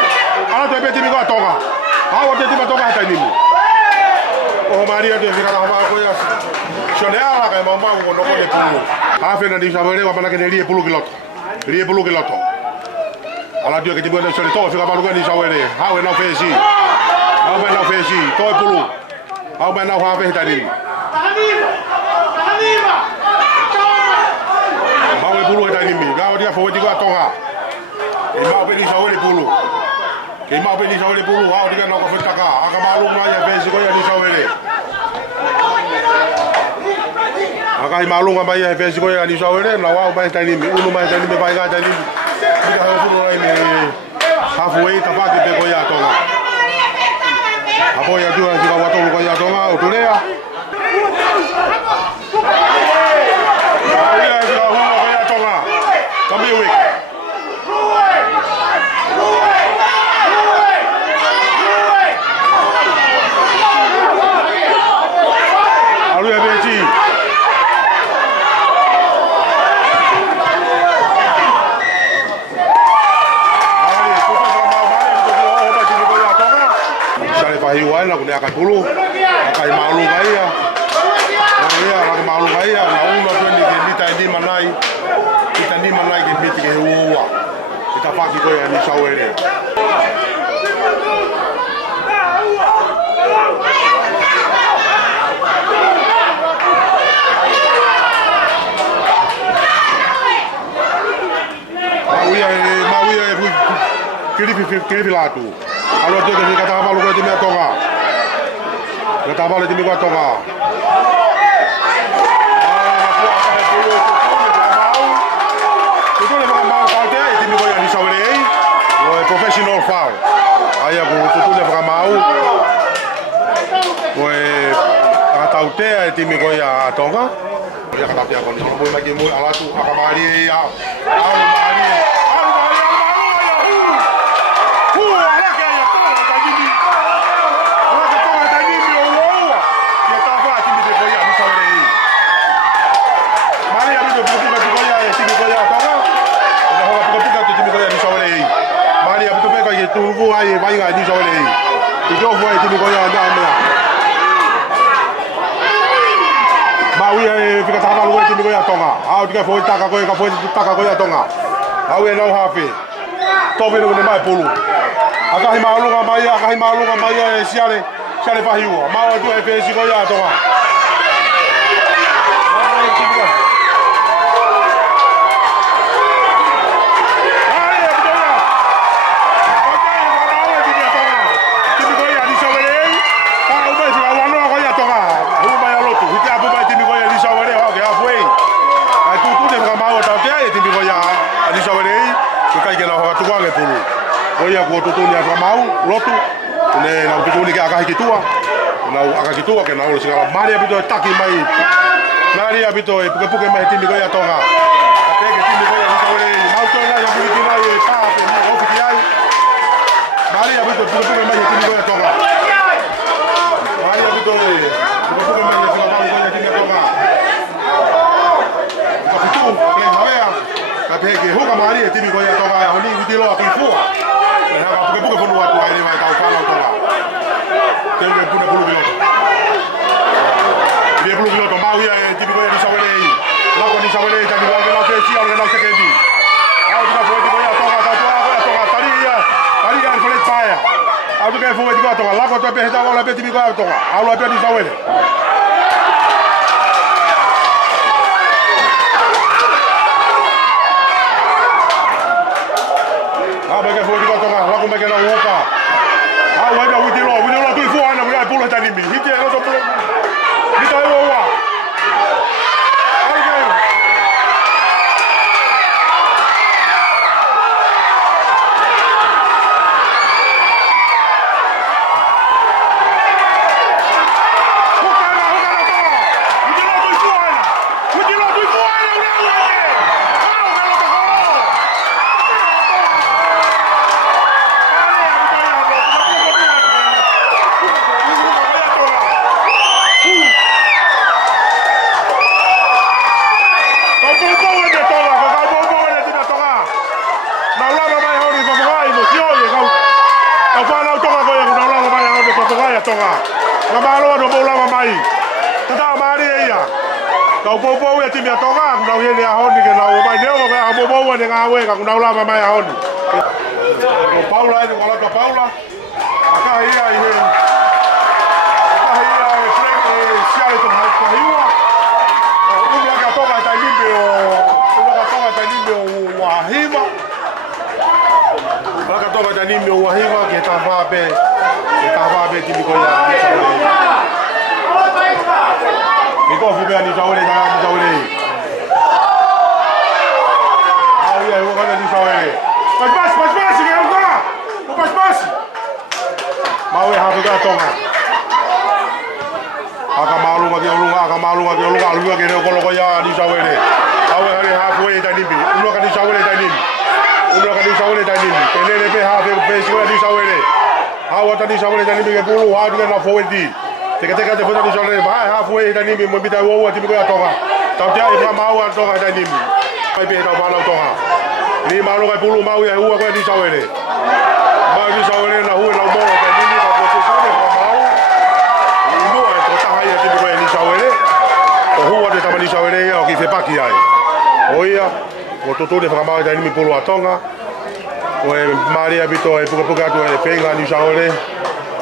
Ala to pe ti mi ko toka. Au te ti ma toka tani ni. O Maria te fika na ko ya. Shone ala ka mama ko no ko le pulu. Ha fe na di sabere wa bana ke rie pulu kiloto. Rie pulu kiloto. Ala dio ke ti bona shone to fika ba ko ni sabere. Ha we na fe si. Ha we na fe si, to pulu. Au mai na hawe tani. Mau e pulu tani mi. Gao dia fo di ko tonga. E mau pe ni sawele pulu. E mau pe ni sawele pulu. Au dia no ko fetaka. Aka malu mai ya besi ko ya ni sawele. Aka malu mai ya besi ko ya ni sawele. Na wa mai tani mi. Unu mai tani mi bai ga tani. Dia ha pulu ai ni. Halfway tapaki pe ko ya tonga. Apoya dua jika waktu luka ya tonga utulea. Apoya jika luka ya tonga. Kami wik. Alu ya beci. Hiwan aku dia akan puluh, akan malu kaya, ya akan malu kaya. Nah, ulah tu ni kita di mana kita hewa, kita pakai kau yang di sawere. Mau ya kiri latu. Kalau dia kata apa lu kata dia tonga. Kata apa dia mi tonga. Itu le mau kau dia itu mi kau yang disawere. Professional foul. Ayah aku tu le mau. Kata dia itu mi kau yang tonga. Dia kata dia kau ni boleh lagi mul alatu akamari ya. Tu vai ngai di sawale. Itu vai ti ko ya da amla. Mau ya fika ta lu ti ko ya tonga. Au ti ka foi taka ko ya tonga. Au e no happy. Tobe no mai pulu. Akahi malu ga mai e siale pahiwa. Mau tu e pesi ko ya tonga. Oya ko tutunya ka mau lotu ne na tutuni ka kitua na akakitua ke na ulo singala mari abito taki mai mari abito e puke mai timi ko ya tonga ateke timi ko ya ni sawere mau to na ya buli tina e pa pe na ofi Maria vitu tunakuwa maji timu ya toka. Maria vitu tunakuwa maji timu ya toka. Kapitu play mawea. Kapeke huka Maria timu ya toka. Honi video akifua. Na kapuke funo watu wale wa taufana toka. Tenge puna bulu biloto. Dia bulu biloto Maria timu ya ni sawele hii. Lako ni sawele timu ya na kesi au na sekendi. Au tunafuata timu ya toka toka taria. Taria ile fire. Au tukae fuwe timu ya toka. Lako tu pesa wala pesa timu ya toka. Au la pesa ni sawele. Beke fuwe timu ya toka. Lako beke na uoka. Au waenda witilo tu ifuwa na mwana bulu tani mimi. Hiki ndio bulu. Nitaoa. Ngabalo no bola mamai. Tata mari ya. Kau bobo ya timu ya toka kuna yeye ahoni ke na ubai leo ka bobo wa ngawe ka kuna ula mamai ahoni. Paula ni wala ka Paula. Aka hia ile. Aka hia Frank siale to ha hiwa. Uli ka toka taimbe o. Uli ka toka taimbe o wahima. Uli ka toka taimbe o wahima ke tafabe. Tafabe timu ko ya. Iko fuga ni saule na ni saule. Ah oui, on va ni saule. Pas ni encore. Pas. Mawe hafuga tonga. Akamalu ngaki olunga ke ko lo ya ni saule. Awe hari hafu eta nimbi. Uno ka ni saule ta nimbi. Kelele pe hafu pe sio ni saule. Hawa ta ni saule ta nimbi ke bulu wa ni na forward. Teka te fota ni saule ba halfway ta nimbi mo bita wo timu ya toka. Tautia ifa maua toka ta nimbi. Pai pe ta bala toka. Ni malo ka bulu mau ya huwa kwa ni saule. Ba ni saule na huwa na mo ta nimbi ka pote saule kwa mau. Ni mo ta ta haya timu kwa ni saule. O huwa de ta ni saule ya ki fe paki ai. Oia o toto de fama ta nimbi polo atonga. O Maria bito e puka to e penga ni saule.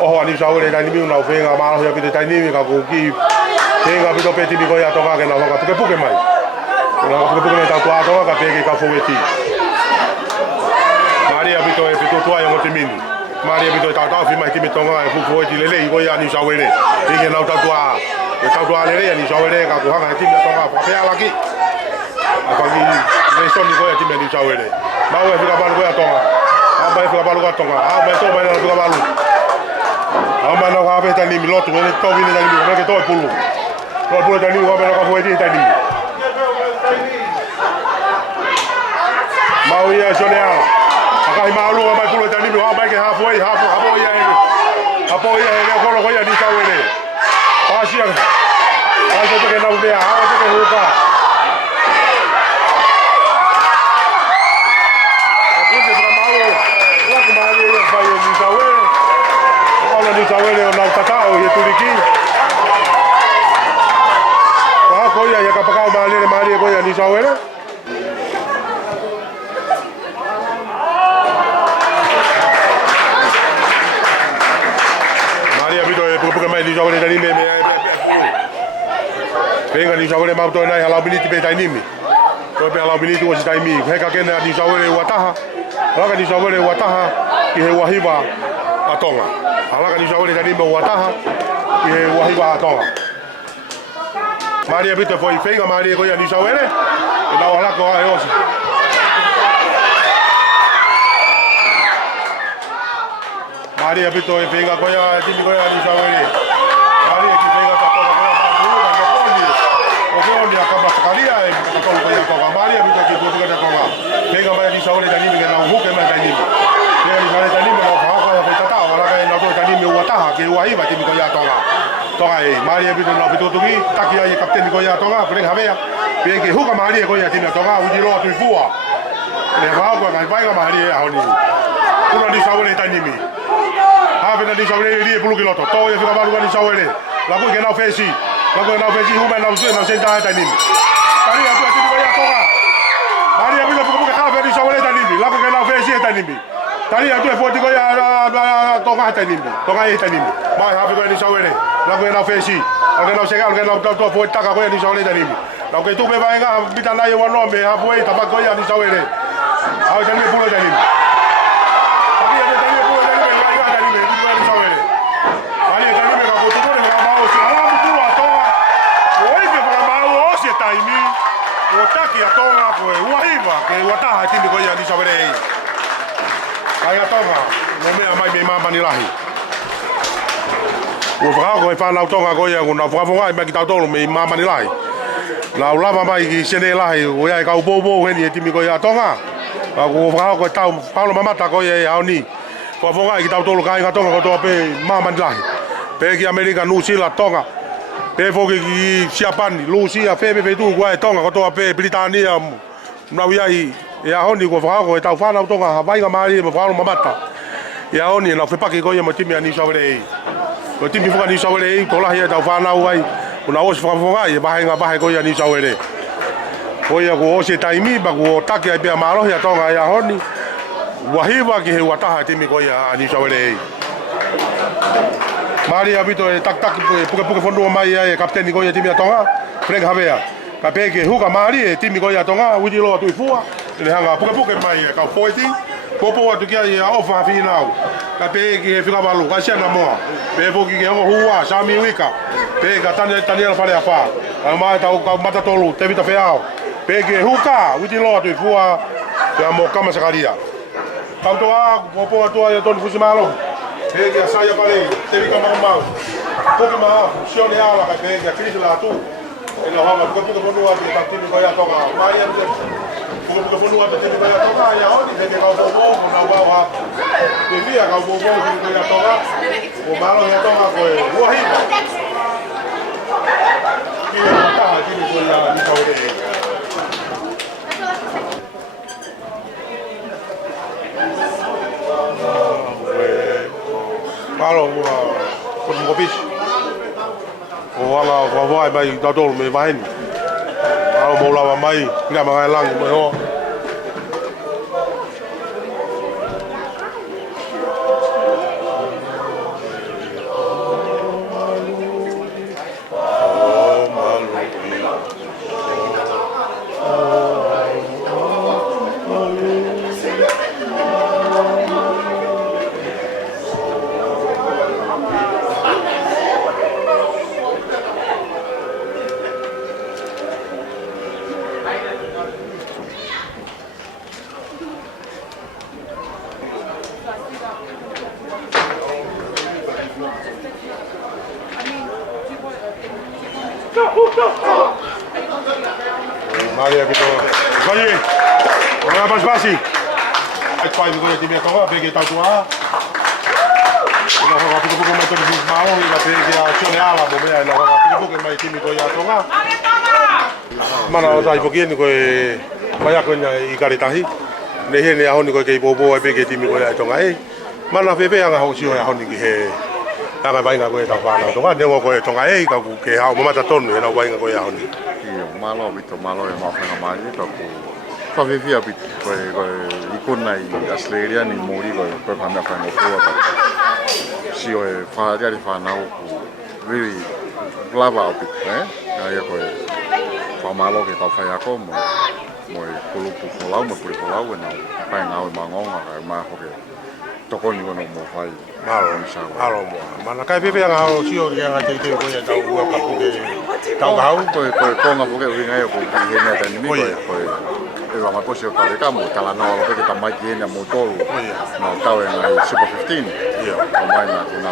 Oh ani saule ta nimbi na ofenga malo ya bito ta nimbi ka ko ki penga bito pe timu ko ya toka ke na ka puke mai. Na ka puke ta to toka ka pe ka foweti. Maria bito e bito to ya motimini. Maria bito ta fi mai timu tonga e foweti lele ko ya ni saule. Ike na ta to e ta to lele ni saule ka ko hanga timu tonga pa pe ala ki. Apa ni le so ni ko ya timu ni saule. Mau e fika balu ko ya tonga. Aba e fika balu ko tonga. Aba to ba na fika balu. Ama na ka peta ni miloto ni to vini na ni ko to pulu. To pulu tani ko ba ka foi di tani. Mau ya sonea. Aka malu ba pulu tani ba ba ke ha foi hapo ya ni. Hapo ya ni ko lo ko ya ni sawele. Pasia. Pasia to ke na udea, ha to ke huka. Aku de trabalho. La que Maria ya fa ni sawele. Hola ni sawele na utakao ye tuliki. Kwa ko ya kapakao Maria ko ya ni sawele. Maria bito e puka mai ni sawele tani me. Venga ni sawele mau to na hala biniti pe tani mi. To pe hala biniti wo tani mi. Heka kena ni sawele wataha. Hala ni sawele wataha ki he wahiba atonga. Alaka ni saule tani mo wataha e wahiwa atonga. Maria bito foi fenga Maria ko ya ni saule e na wala ko ai osi. Maria bito e fenga ko ya tini ko ya ni saule. Maria ki fenga ta ko na ba bu na ko ni. O ko ni akaba sakalia e ko ko ya ko Maria bito ki ko ta ko. Fenga Maria ni saule tani me na huke ma tani. Ni saule tani me na ha ko ya taha ke wai ba timi ko ya tonga tonga e mari e bito no bito tuki taki ai kapten ko ya tonga pure havea pe ke huka mari ko ya timi tonga uji lo tu fua le va ko ngai vai ga mari e honi kuna ni sawe ta nimi ha bena ni sawe ri e pulu kiloto to e fika balu ni sawe le la ko ke na fesi la ko na fesi huma na uze na senta ta nimi kari atu timi ko ya tonga mari e bito puku ka ha ni sawe ta nimi la ko ke na fesi ta nimi tari atu e foti ko ya tonga ta nimi tonga e ta nimi ma ha ko ni sawe le la ko na fesi la ko na sega la ko na to fo ta ka ko ni sawe ta nimi la ko tu be va nga bitana ye wano me ha boe ta ba ko ya ni sawe le a ta nimi pulo ta nimi tapi ya ta nimi pulo ta nimi la ta nimi ni ni sawe le ali ta nimi ka boto ko ka ba o si ala mu a tonga o e ke ka ba o si ta imi o ta ki a tonga ko e wa iba ke wa ta ha timi ko ya ni sawe le ai a tonga no me mai me ma mani lahi o fra ko e fa na tonga ko ya ko na fra fra me ki ta tolo me ma mani lahi la lava mai ki sene lahi o ya ka bobo ni timi ko ya tonga ko fra ko ta Paulo mamata ko ya oni ko fra ki ta tolo ka tonga ko to pe ma mani lahi pe ki America nu sila tonga pe fo ki Japan Lucia fe pe tu ko tonga ko to pe Britania na wi ai ya honi ko fra ko ta fa na tonga vai ga mari mo Paulo mamata ya honi na fe pa ki ko ya mo timi ani saure ko timi fo ni saure ko la ya ta fa na wai una os fra e ba ko ya ni saure ko ya ko se taimi ba ko take ai pe malo ya tonga ya honi wahiwa ki he wataha timi ko ya ani saure mari abito e tak puke fondo mai e kapteni ko ya timi tonga freng havea ka peke huka mari e timi ko ya tonga uji lo tu fua le hanga puke mai ka foiti popo atu kia ya ofa finau ka peke fika balu ka sia na moa pe foki ke hua sami wika pe ka tani fale afa ma ta ka mata tolu te vita feao peke huka uji lo tu fua ya mo kama sakaria tanto a popo atu ya ton fusimalo peke saya pale te vika mau poki ma sione ala ka peke krisi la tu ela hama puke fonua te tini ko ya toka mai ya puke fonua te tini ko ya toka ya oni te ka bobo na wa te via ka bobo ko ya toka o malo ya toka ko ruahi ki ta tini ko ya ni saure malo ko mo bis o wala wa mai da dol me vai ni a mo la mai nga ma lang mo ho Mari abito. Voyez. On a pas passé. Ai fai mi coisa de minha tonga, peguei tal tua. Ela vai ficar pouco mais todo mal, ela peguei a choneala, bom, ela vai ficar pouco mais time coisa tonga. Mana dai pouquinho coi vai a coisa e caritahi. Nehe ne ahoni coi que bobo ai peguei time coisa tonga ei. Mana pepe anga hosi o ahoni ki he. Tanga vai nga coi ta fana. Tonga ne ngo coi tonga ei ka ku ke ha mo mata tonu ena vai nga coi ahoni. Malo bito malo e mafenga mali to ku fa vivia bit ko ikona I Australia ni mori ko pa me fa no ko si o fa ya fa na ku really blava bit ya ko fa malo ke ka fa ya ko mo kulu pulau mo pulau na pa na o mangonga ma ko ke to ko ni no mo fa malo mo mana kai pepe nga ho si o nga te ko ya tau ka pu ke tau hau ko nga pu ke ringa yo ko he na ta ni ko e va ma ko si o ka ka mo kala no ko ke ta mai ke na mo tolu no tau e na Super 15 o mai na ko na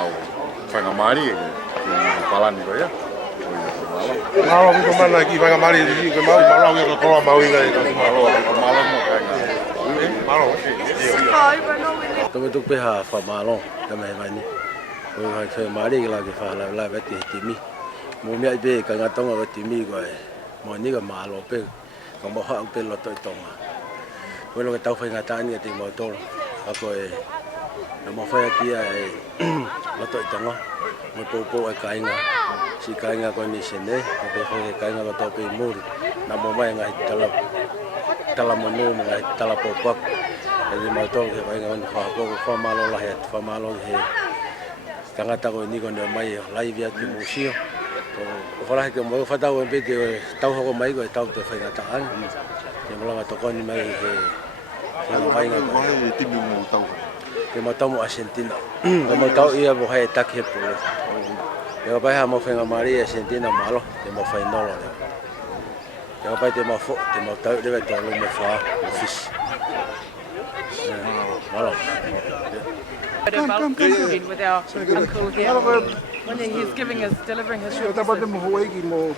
fa nga mari e pala ni ko ya malo mi ko mana ki fa nga mari ni ko malo ko ko ma wi ga ko malo mo ka malo Tôi mới tục pe ha fa malo ta me vai ni Oi hai mari la ke fa la veti timi. Mo me be ka ngatonga o timi ko e. Mo ni ka malo pe. Ka mo ha pe lo to tonga. Ko lo ke tau fa ngata ni te mo to. Ako e na mo fa ki e lo to tonga. Mo po e kainga. Si kainga ko ni sene, ko pe fa kainga lo to pe muri. Na mo mai ngai tala mo no ngai tala po pak. Ele mo to ke vai ngai fa ko fa malo la het fa malo he. Tangata ko ni ko ne mai lai via ki musio. O fala ke mo fa tau be te tau ho mai ko tau te fa ngata an. Ke mo la to ko ni mai he. Ke mai ngai Ko he timi mo tau. Ke mo tau mo Argentina. Ke mo tau ia mo he tak he pulo. Ke pai ha mo fa ngai mari Argentina malo, ke mo fa no lo. Ke pai te mo fo, te mo tau deve to lo mo fa fish. Malo. About cooking with our uncle here. When he's delivering his shrimp. Dapat mo Hawaii mo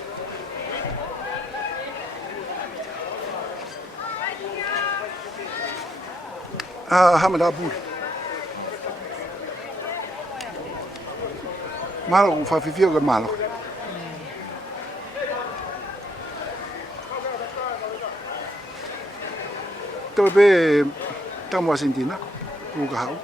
hamada bul. Malo fa fifio ke malo. Tobe tamo Argentina, o gao.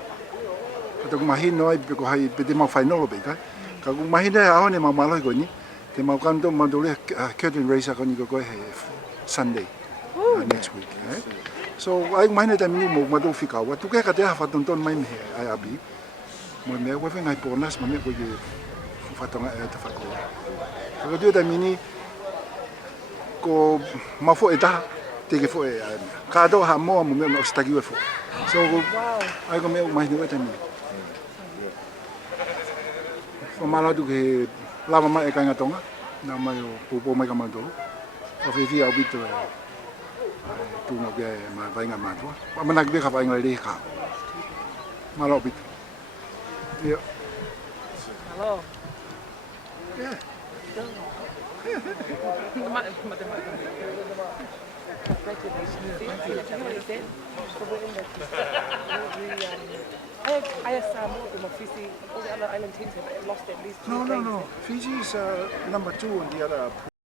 Ato ko mahin no ai ko hai pete ma final be ka. Ka ko mahin ai aone ma malo ko ni. Te ma kanto ma dole curtain race ko ni ko he Sunday next week. So ai mahin ta mi mo ma do fika wa tu ke ka te ha fa ton mai me ai abi. Mo me wa venga por nas ma me ko ye fa tonga e ta fa ko. Ko dio ta mini ko ma fo eta te ke fo e ka do ha mo me sta ki fo. So ai ko me mai ni wa ta mi. O malo tu ke lava mai e kainga tonga na mai o popo mai ka mandolo o fi au bito tu no ke ma vainga matua pa mana ke ka vainga le ka malo bito yo Hello. I asked them of Fiji, all the other island teams have lost at least 2 games. no Fiji is number 2 on the other